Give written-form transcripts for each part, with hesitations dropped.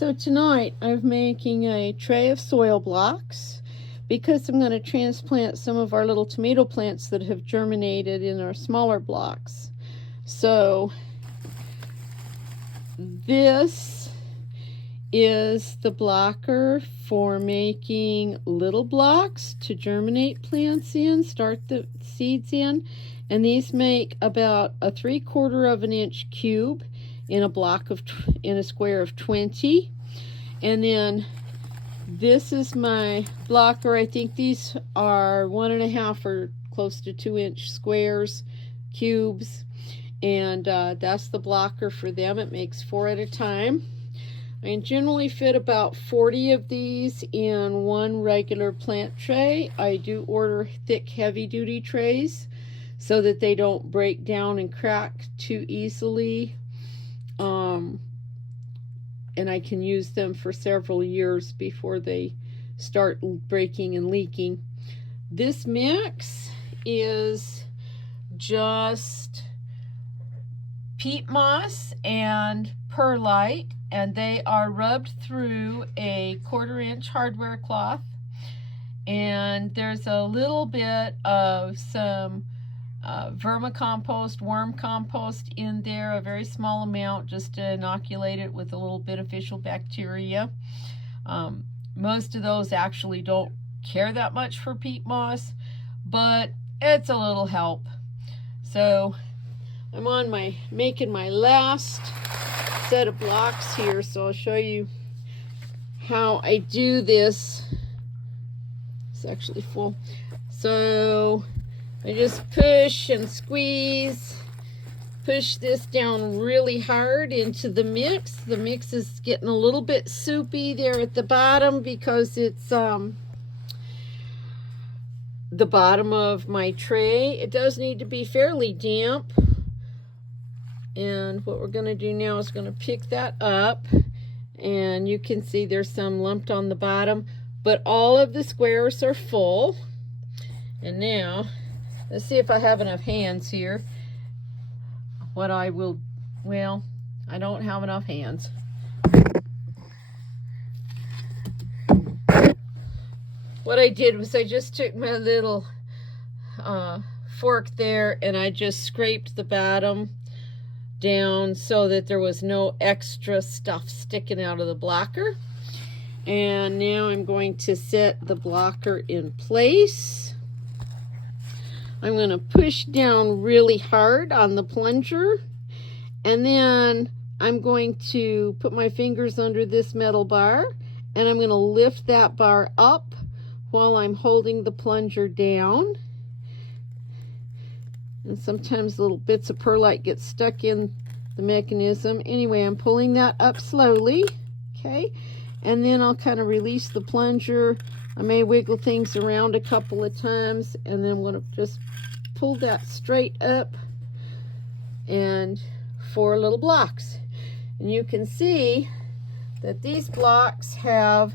So tonight I'm making a tray of soil blocks because I'm going to transplant some of our little tomato plants that have germinated in our smaller blocks. So this is the blocker for making little blocks to germinate plants in, start the seeds in, and these make about a 3/4 of an inch cube in a square of 20. And then this is my blocker. I think these are 1.5 or close to 2-inch squares, cubes, and that's the blocker for them. It makes 4 at a time. I generally fit about 40 of these in one regular plant tray. I do order thick, heavy-duty trays so that they don't break down and crack too easily. And I can use them for several years before they start breaking and leaking. This mix is just peat moss and perlite, and they are rubbed through a 1/4-inch hardware cloth, and there's a little bit of some vermicompost, worm compost in there, a very small amount, just to inoculate it with a little beneficial bacteria. Most of those actually don't care that much for peat moss, but it's a little help. So I'm on making my last set of blocks here, so I'll show you how I do this. It's actually full. So I just push and squeeze, push this down really hard into the mix. The mix is getting a little bit soupy there at the bottom because it's the bottom of my tray. It does need to be fairly damp. And what we're going to do now is going to pick that up, and you can see there's some lumped on the bottom, but all of the squares are full. And now let's see if I have enough hands here. I don't have enough hands. What I did was I just took my little fork there and I just scraped the bottom down so that there was no extra stuff sticking out of the blocker. And now I'm going to set the blocker in place. I'm going to push down really hard on the plunger, and then I'm going to put my fingers under this metal bar, and I'm going to lift that bar up while I'm holding the plunger down. And sometimes little bits of perlite get stuck in the mechanism. Anyway, I'm pulling that up slowly, okay? And then I'll kind of release the plunger. I may wiggle things around a couple of times, and then I'm going to just pull that straight up, and 4 little blocks. And you can see that these blocks have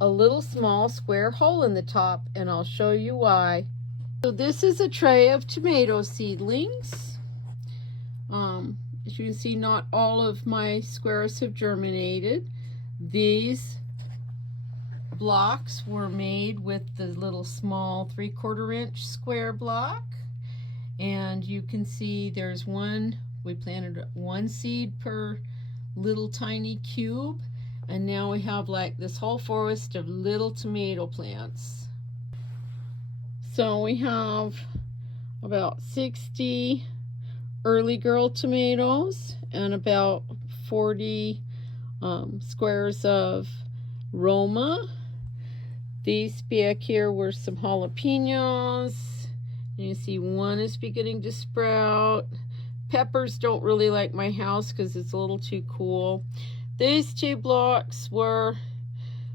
a little small square hole in the top, and I'll show you why. So this is a tray of tomato seedlings. As you can see, not all of my squares have germinated. These blocks were made with the little small 3/4-inch square block, and you can see there's we planted 1 seed per little tiny cube, and now we have like this whole forest of little tomato plants. So we have about 60 early girl tomatoes and about 40 squares of Roma. These back here were some jalapenos. You see one is beginning to sprout. Peppers don't really like my house because it's a little too cool. These 2 blocks were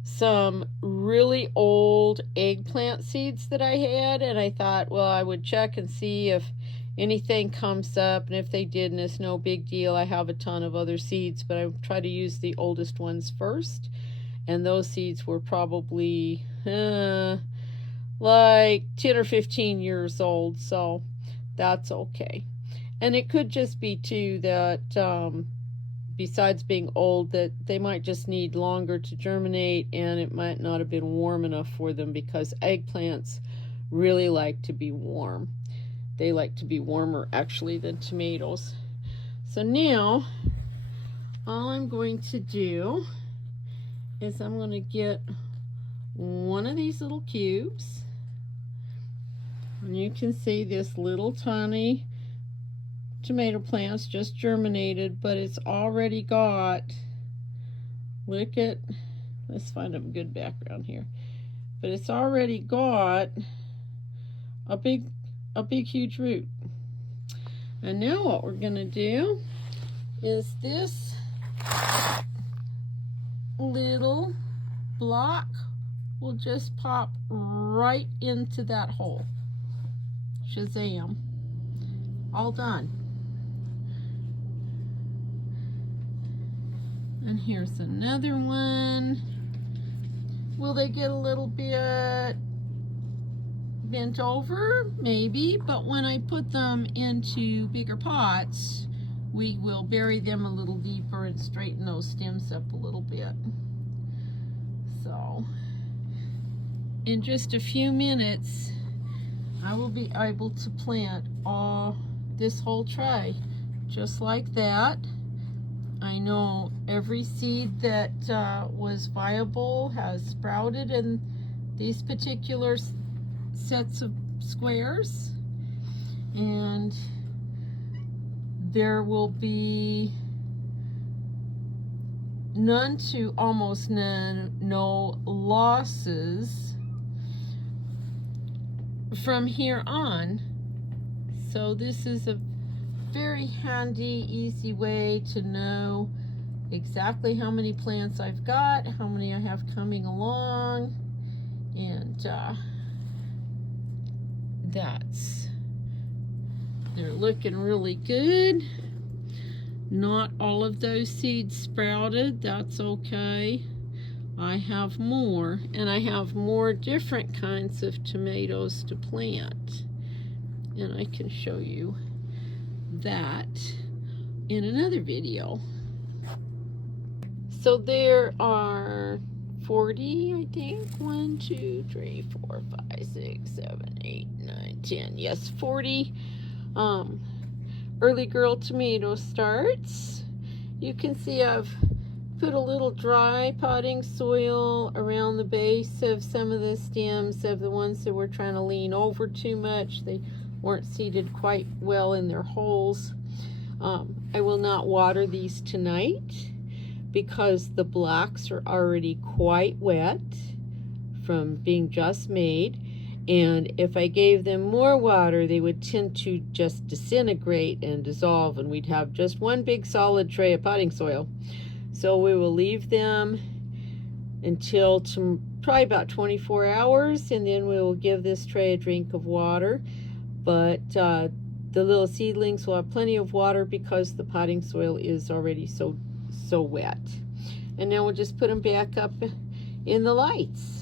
some really old eggplant seeds that I had, and I thought, well, I would check and see if anything comes up, and if they didn't, it's no big deal. I have a ton of other seeds, but I try to use the oldest ones first, and those seeds were probably like 10 or 15 years old, so that's okay. And it could just be too that besides being old, that they might just need longer to germinate, and it might not have been warm enough for them, because eggplants really like to be warm. They like to be warmer actually than tomatoes. So now all I'm going to do is I'm going to get one of these little cubes, and you can see this little tiny tomato plant's just germinated, but it's already got, look at, let's find a good background here, but it's already got a big huge root. And now what we're going to do is this little block will just pop right into that hole. Shazam. All done. And here's another one. Will they get a little bit bent over? Maybe, but when I put them into bigger pots, we will bury them a little deeper and straighten those stems up a little bit. So in just a few minutes, I will be able to plant this whole tray just like that. I know every seed that was viable has sprouted in these particular sets of squares, and there will be none to almost no losses from here on. So this is a very handy, easy way to know exactly how many plants I've got, how many I have coming along, and they're looking really good. Not all of those seeds sprouted. That's okay. I have more, and I have more different kinds of tomatoes to plant, and I can show you that in another video. So there are 40, I think. 1, 2, 3, 4, 5, 6, 7, 8, 9, 10. Yes, 40 early girl tomato starts. You can see I've put a little dry potting soil around the base of some of the stems of the ones that were trying to lean over too much. They weren't seated quite well in their holes. I will not water these tonight because the blocks are already quite wet from being just made, and if I gave them more water, they would tend to just disintegrate and dissolve, and we'd have just one big solid tray of potting soil. So we will leave them until probably about 24 hours, and then we will give this tray a drink of water. But the little seedlings will have plenty of water because the potting soil is already so wet. And now we'll just put them back up in the lights.